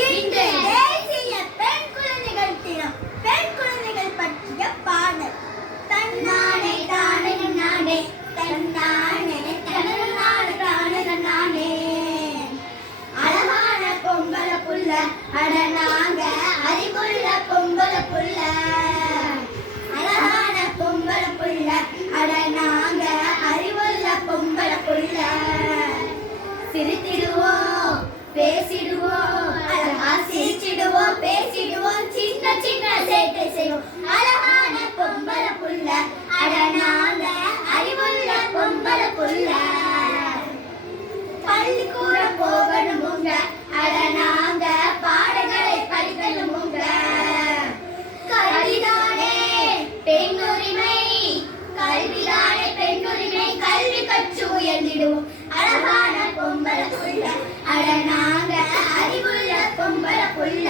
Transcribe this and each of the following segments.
இன்று தேசிய பெண் குழந்தைகள் தினம். பெண் குழந்தைகள் பற்றிய பாடல். தன்னானே தானே நானே, தன்னானே தன்னானே தானே நானே. அழகான பொம்பள புள்ள, அட நாங்க அறிவுள்ள பொம்பள புள்ள. அழகான பொம்பள புள்ள, அட நாங்க அறிவுள்ள பொம்பள புள்ள. சிரித்திடுவோம், பேசிடுவோம், அழகா சிரிச்சிடுவோம், பேசிடுவோம், சின்ன சின்ன சேட்டை செய்வோம். அழகான பொம்பள புள்ள, அட நாங்க அறிவுள்ள பொம்பள புள்ள. பள்ளிக்கூடம் போகணுமுங்க, அட நாங்க பாடங்களை படிக்கணுமுங்க. கல்விதானே பெண்ணுரிமை, கல்விதானே பெண்ணுரிமை, கல்வி கற்று உயர்ந்திடுவோம். அழகான பொம்பள புள்ள, அட நாங்க அறிவுள்ள பொம்பள புள்ள.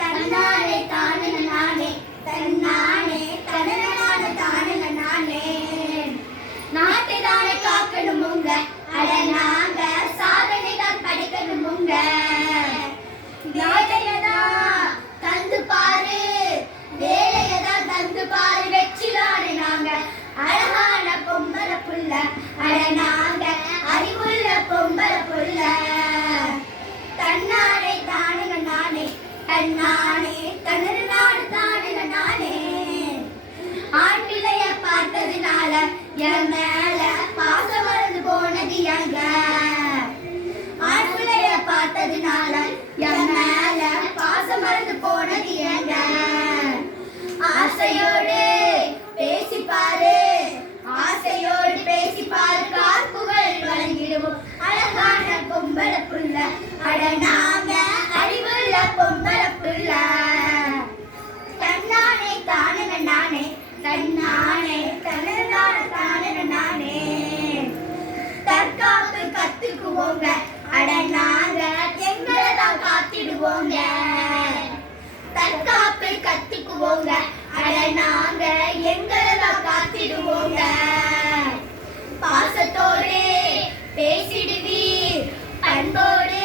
தன்னானே தானே நானே, தன்னானே தன்னானே தானே நானே. நாட்டை தானே காக்கணுமுங்க, அட நாங்க சாதனை தான் படிக்கணுமுங்க. வேலையதான் தந்து பாரு, வேலையதான் தந்து பாரு, வெற்றிதானே நாங்க அழகான பொம்பள புள்ள, அட நாங்க அறிவுள்ள பொம்பள புள்ள. தன்னானே தானே நானே, தன்னானே தன்னானே தானே நானே. ஆண் பிள்ளைய பார்த்ததுனால என் மேல பாசம் மறந்து போனது எங்க. ஆண் பிள்ளைய பார்த்ததுனால என் மேல பாசம் மறந்து போனது எங்க. ஆசையோடு பேசி பாரு, ஆசையோடு பேசி பாரு, காப்புகள் வழங்கிடுவோம். அழகான பொம்பள புள்ள, அட நாங்க அறிவுள்ள பொம்பள புள்ள. தன்னானே தானே நானே, தன்னானே தன்னானே தானே நானே. தற்காப்பு கத்துக்குவோங்க, அட நாங்க எங்களை தான் காத்திடுவோங்க. தற்காப்பு கத்துக்குவோங்க, அட நாங்க எங்களை தான் காத்திடுவோங்க. பாசத்தோடு பேசிடுவீர், பண்போடு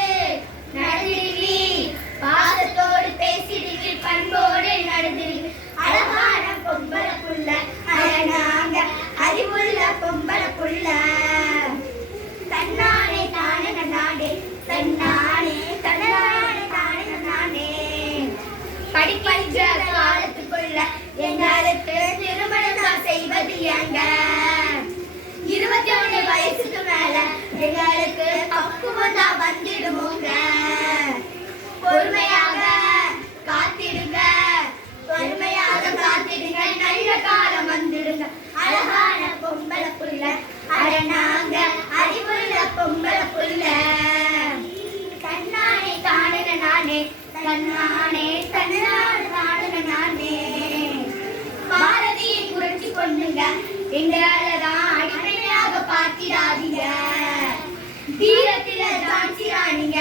நடந்திடுவீர். பாசத்தோடு பேசிடுவீர், பண்போடு நடந்திடுவீர். அழகான பொம்பள புள்ள, அட நாங்க அறிவுள்ள பொம்பள புள்ள. தன்னானே தானே நானே, தன்னானே தன்னானே தானே நானே. படிக்கின்ற காலத்துக்குள்ள எங்களுக்கு திருமணம் தான் செய்வது எங்க. 21 வயசுக்கு மேல எங்களுக்கு பக்குவம் தான் வந்துடுவோங்க. பொறுமையாக காத்திடுங்க, பொறுமையாக காத்திடுங்க, நல்ல காலம் வந்துடுங்க. அழகான பொம்பள புள்ள, அட நாங்க அறிவுள்ள பொம்பள புள்ள. தன்னானே தானே நானே, தன்னானே தன்னானே தானே நானே. பாரதியை புரட்சி கொண்டுங்க, எங்களாலதான் அடிமையாக பார்த்திடாதீங்க. தீரத்தில ஜான்சி ராணிங்க,